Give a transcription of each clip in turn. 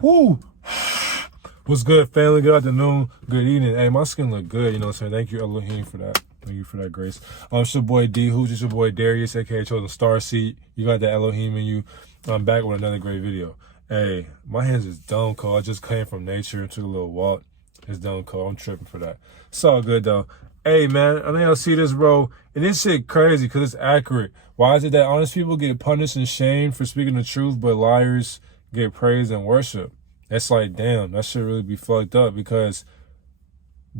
Woo! What's good, family? Good afternoon, good evening. Hey, my skin look good, you know what I'm saying? Thank you, Elohim, for that. Thank you for that grace. It's your boy D. Who's it's your boy Darius, aka Chosen Star Seat. You got the Elohim in you. I'm back with another great video. Hey, my hands is dumb cold. I just came from nature and took a little walk. It's dumb cold. I'm tripping for that. It's all good though. Hey man, I think I'll see this, bro. And this shit crazy because it's accurate. Why is it that honest people get punished and shamed for speaking the truth, but liars get praised and worship? It's like, damn, that should really be fucked up because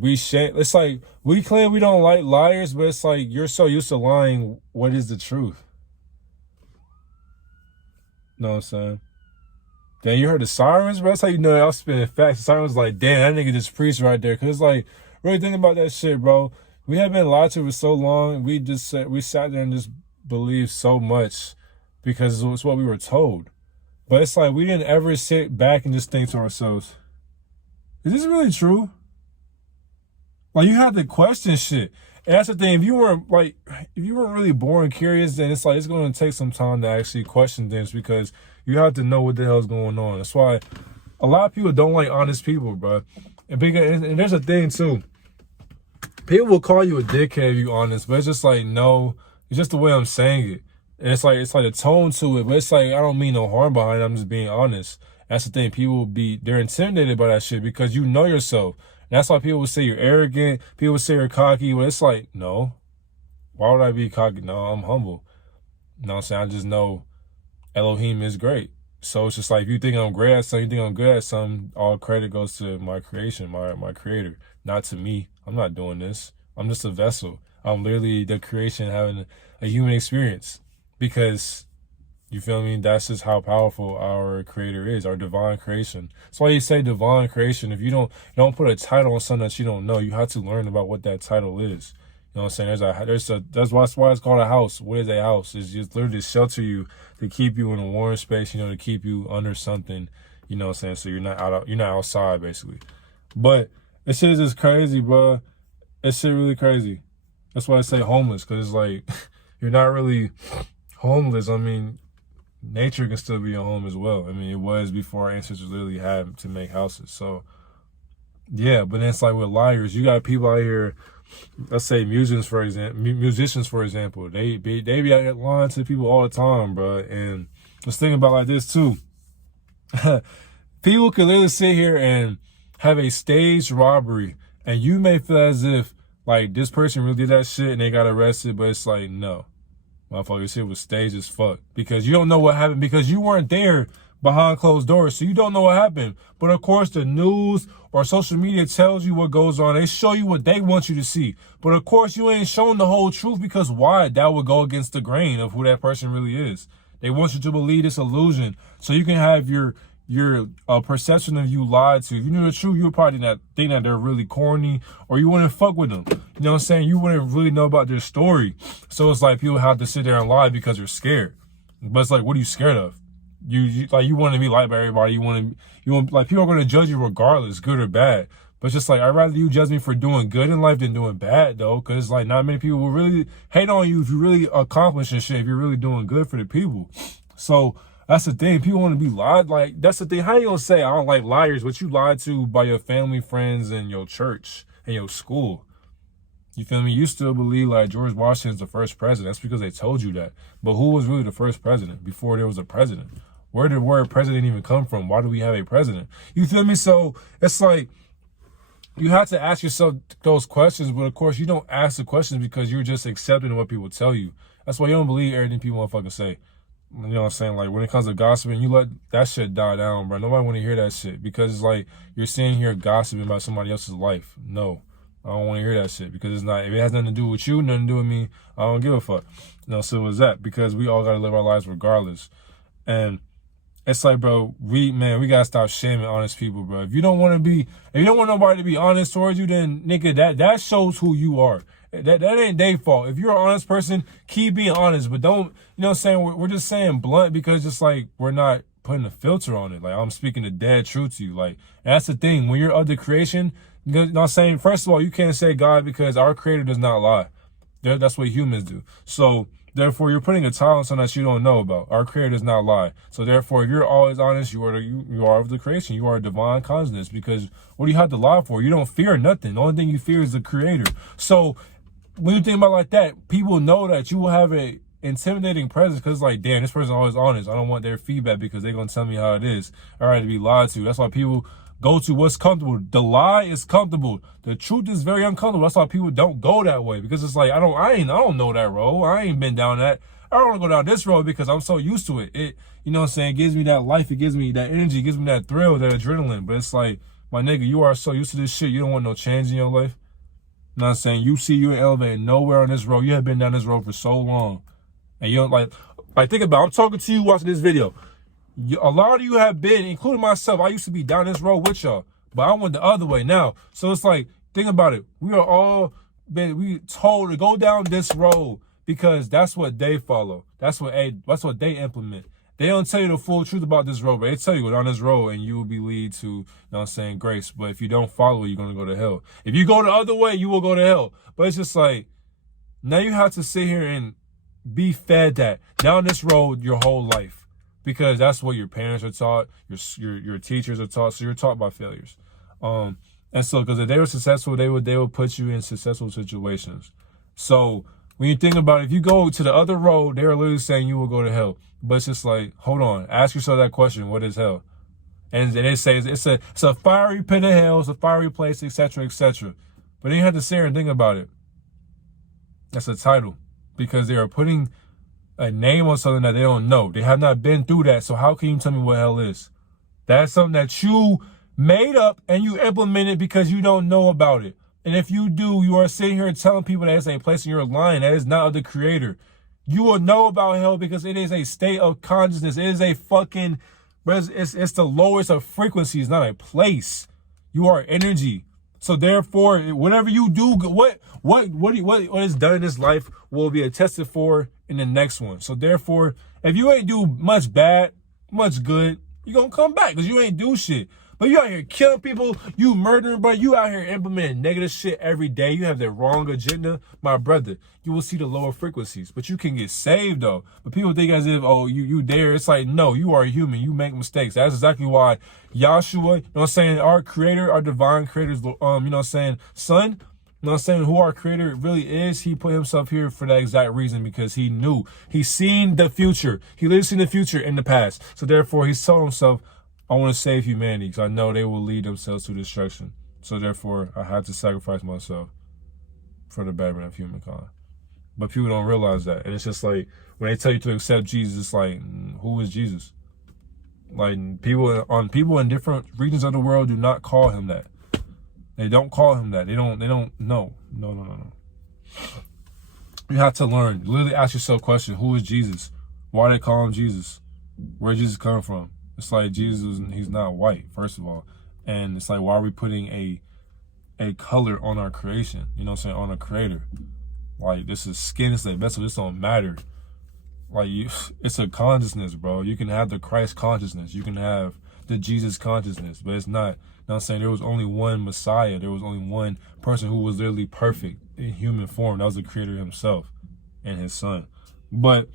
it's like we claim we don't like liars, but it's like you're so used to lying. What is the truth? Know what I'm saying? Then you heard the sirens, bro. That's how you know y'all spitting facts. The sirens like, damn, that nigga just preached right there. Cause like, really think about that shit, bro. We have been lied to for so long. We sat there and just believed so much because it's what we were told. But it's like we didn't ever sit back and just think to ourselves, is this really true? Like you had to question shit. And that's the thing, if you weren't really born curious, then it's like it's gonna take some time to actually question things because you have to know what the hell's going on. That's why a lot of people don't like honest people, bro. And there's a thing too. People will call you a dickhead if you honest, but it's just like, no, it's just the way I'm saying it. And it's like a tone to it, but it's like I don't mean no harm behind it. I'm just being honest. That's the thing. They're intimidated by that shit because you know yourself. And that's why people will say you're arrogant. People will say you're cocky. But it's like, no. Why would I be cocky? No, I'm humble. You know what I'm saying? I just know Elohim is great. So it's just like, if you think I'm great at something, you think I'm good at something, all credit goes to my creation, my creator, not to me. I'm not doing this. I'm just a vessel. I'm literally the creation having a human experience. Because, you feel me, that's just how powerful our creator is, our divine creation. That's why you say divine creation. If you don't put a title on something that you don't know, you have to learn about what that title is. You know what I'm saying? That's why it's called a house. What is a house? It's just literally to shelter you, to keep you in a warm space, you know, to keep you under something, you know what I'm saying? So you're not outside, basically. But this shit is just crazy, bro. It's shit really crazy. That's why I say homeless, because it's like, you're not really homeless. I mean, nature can still be a home as well. I mean, it was before our ancestors literally had to make houses. So, yeah, but it's like with liars, you got people out here, let's say musicians, for example, they be out here lying to people all the time, bro. And let's think about like this too. People can literally sit here and have a staged robbery, and you may feel as if like this person really did that shit and they got arrested, but it's like, no. Motherfucker, shit was staged as fuck. Because you don't know what happened, because you weren't there behind closed doors, so you don't know what happened. But of course, the news or social media tells you what goes on. They show you what they want you to see. But of course, you ain't shown the whole truth, because why? That would go against the grain of who that person really is. They want you to believe this illusion, so you can have your perception of you lied to. If you knew the truth, you would probably not think that they're really corny, or you wouldn't fuck with them. You know what I'm saying? You wouldn't really know about their story. So it's like people have to sit there and lie because you're scared. But it's like, what are you scared of? You want to be liked by everybody. You want like, people are going to judge you regardless, good or bad. But it's just like, I'd rather you judge me for doing good in life than doing bad, though. Because like, not many people will really hate on you if you really accomplishing shit, if you're really doing good for the people. So that's the thing. People want to be lied. Like, that's the thing. How you gonna say I don't like liars, but you lied to by your family, friends, and your church and your school? You feel me? You still believe like George Washington's the first president. That's because they told you that. But who was really the first president before there was a president? Where did the word president even come from? Why do we have a president? You feel me? So it's like, you have to ask yourself those questions, but of course you don't ask the questions because you're just accepting what people tell you. That's why you don't believe everything people motherfucking say. You know what I'm saying? Like, when it comes to gossiping, you let that shit die down, bro. Nobody want to hear that shit, because it's like you're sitting here gossiping about somebody else's life. No, I don't want to hear that shit, because it's not, if it has nothing to do with you, nothing to do with me, I don't give a fuck. You know, so is that, because we all got to live our lives regardless. And it's like, bro, we got to stop shaming honest people, bro. If you don't want nobody to be honest towards you, then nigga, that shows who you are. That ain't their fault. If you're an honest person, keep being honest, but don't, you know what I'm saying? We're just saying blunt because just like, we're not putting a filter on it. Like, I'm speaking the dead truth to you. Like, that's the thing. When you're of the creation, you know what I'm saying? First of all, you can't say God, because our creator does not lie. That's what humans do. So Therefore, you're putting a title on something that you don't know about. Our Creator does not lie. So therefore, if you're always honest, you are of the creation. You are a divine consciousness. Because what do you have to lie for? You don't fear nothing. The only thing you fear is the Creator. So when you think about it like that, people know that you will have a intimidating presence because like, damn, this person always honest. I don't want their feedback because they're gonna tell me how it is. All right, to be lied to. That's why people go to what's comfortable. The lie is comfortable. The truth is very uncomfortable. That's why people don't go that way, because it's like, I don't know that road. I ain't been down that. I don't want to go down this road because I'm so used to it. It, you know what I'm saying, gives me that life. It gives me that energy. It gives me that thrill, that adrenaline. But it's like, my nigga, you are so used to this shit. You don't want no change in your life. You know what I'm saying? You see you ain't elevating nowhere on this road. You have been down this road for so long. And you don't like think about it. I'm talking to you watching this video. A lot of you have been, including myself. I used to be down this road with y'all, but I went the other way now. So it's like, think about it. We are all we told to go down this road because that's what they follow. That's what they implement. They don't tell you the full truth about this road, but they tell you go down this road and you will be lead to, you know what I'm saying, grace. But if you don't follow it, you're going to go to hell. If you go the other way, you will go to hell. But it's just like, now you have to sit here and be fed that down this road your whole life. Because that's what your parents are taught, your teachers are taught, so you're taught by failures. And so, because if they were successful, they would put you in successful situations. So when you think about it, if you go to the other road, they're literally saying you will go to hell. But it's just like, hold on, ask yourself that question: what is hell? And they say it's a fiery pit of hell, it's a fiery place, etc., etc. But then you have to sit here and think about it. That's a title, because they are putting a name on something that they don't know. They have not been through that. So how can you tell me what hell is? That's something that you made up and you implemented because you don't know about it. And if you do, you are sitting here telling people that it's a place in your line that is not of the Creator. You will know about hell because it is a state of consciousness. It is a fucking, it's the lowest of frequencies, not a place. You are energy. So therefore, whatever you do, what is done in this life will be attested for in the next one. So therefore, if you ain't do much bad, much good, you're gonna come back because you ain't do shit. But you out here killing people, you murdering, but you out here implementing negative shit every day. You have the wrong agenda, my brother. You will see the lower frequencies, but you can get saved though. But people think as if, oh, you there. It's like, no, you are human. You make mistakes. That's exactly why Yahshua, you know what I'm saying, our Creator, our divine Creator's, you know what I'm saying, Son, you know what I'm saying, who our Creator really is, he put himself here for that exact reason, because he knew. He's seen the future. He lives seen the future in the past. So therefore, he's told himself, I want to save humanity because I know they will lead themselves to destruction. So therefore, I had to sacrifice myself for the betterment of humankind. But people don't realize that. And it's just like, when they tell you to accept Jesus, it's like, who is Jesus? Like, people in different regions of the world do not call him that. They don't call him that. They don't know. No. You have to learn. Literally ask yourself a question. Who is Jesus? Why they call him Jesus? Where Jesus come from? It's like Jesus, he's not white, first of all. And it's like, why are we putting a color on our creation? You know what I'm saying? On a Creator. Like, this is skin, it's a vessel, this don't matter. Like, it's a consciousness, bro. You can have the Christ consciousness. You can have the Jesus consciousness. But it's not, you know what I'm saying? There was only one Messiah. There was only one person who was literally perfect in human form. That was the Creator himself and his Son. But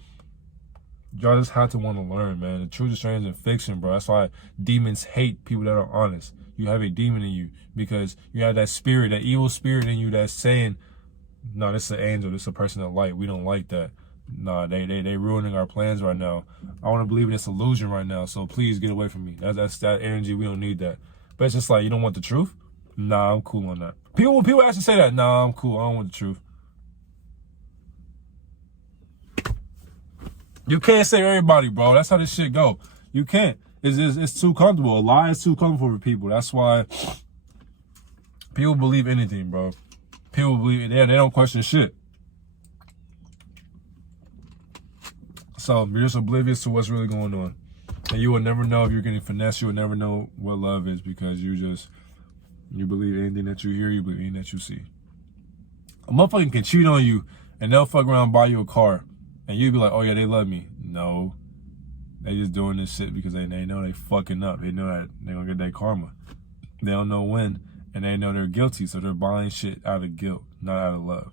y'all just have to want to learn, man. The truth is stranger than fiction, bro. That's why demons hate people that are honest. You have a demon in you because you have that spirit, that evil spirit in you that's saying, no, this is an angel, this is a person of light. We don't like that. Nah, they ruining our plans right now. I want to believe in this illusion right now, so please get away from me. That's that energy. We don't need that. But it's just like, you don't want the truth? Nah, I'm cool on that. People actually say that. Nah, I'm cool. I don't want the truth. You can't save everybody, bro. That's how this shit go. You can't. It's too comfortable. A lie is too comfortable for people. That's why people believe anything, bro. People believe they don't question shit. So you're just oblivious to what's really going on. And you will never know if you're getting finessed. You will never know what love is because you believe anything that you hear, you believe anything that you see. A motherfucker can cheat on you and they'll fuck around and buy you a car. And you'd be like, oh yeah, they love me. No. They just doing this shit because they know they fucking up. They know that they're gonna get their karma. They don't know when. And they know they're guilty, so they're buying shit out of guilt, not out of love.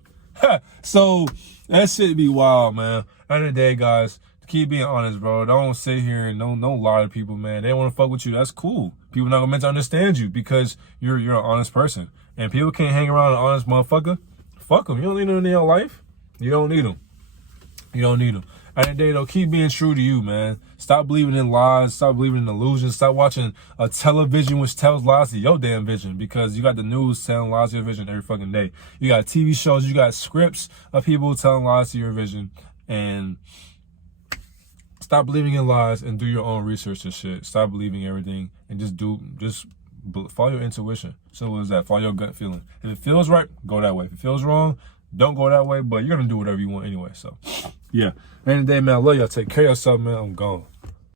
So that shit be wild, man. At the end of the day, guys, keep being honest, bro. Don't sit here and don't lie to people, man. They want to fuck with you. That's cool. People not gonna meant to understand you because you're an honest person. And people can't hang around an honest motherfucker. Fuck them. You don't need them in your life. You don't need them. You don't need them. At the end of the day, though, keep being true to you, man. Stop believing in lies. Stop believing in illusions. Stop watching a television which tells lies to your damn vision, because you got the news telling lies to your vision every fucking day. You got TV shows. You got scripts of people telling lies to your vision. And stop believing in lies and do your own research and shit. Stop believing everything and just follow your intuition. So as that, follow your gut feeling. If it feels right, go that way. If it feels wrong, don't go that way, but you're gonna do whatever you want anyway. So yeah. At the end of the day, man, I love y'all. Take care of yourself, man. I'm gone.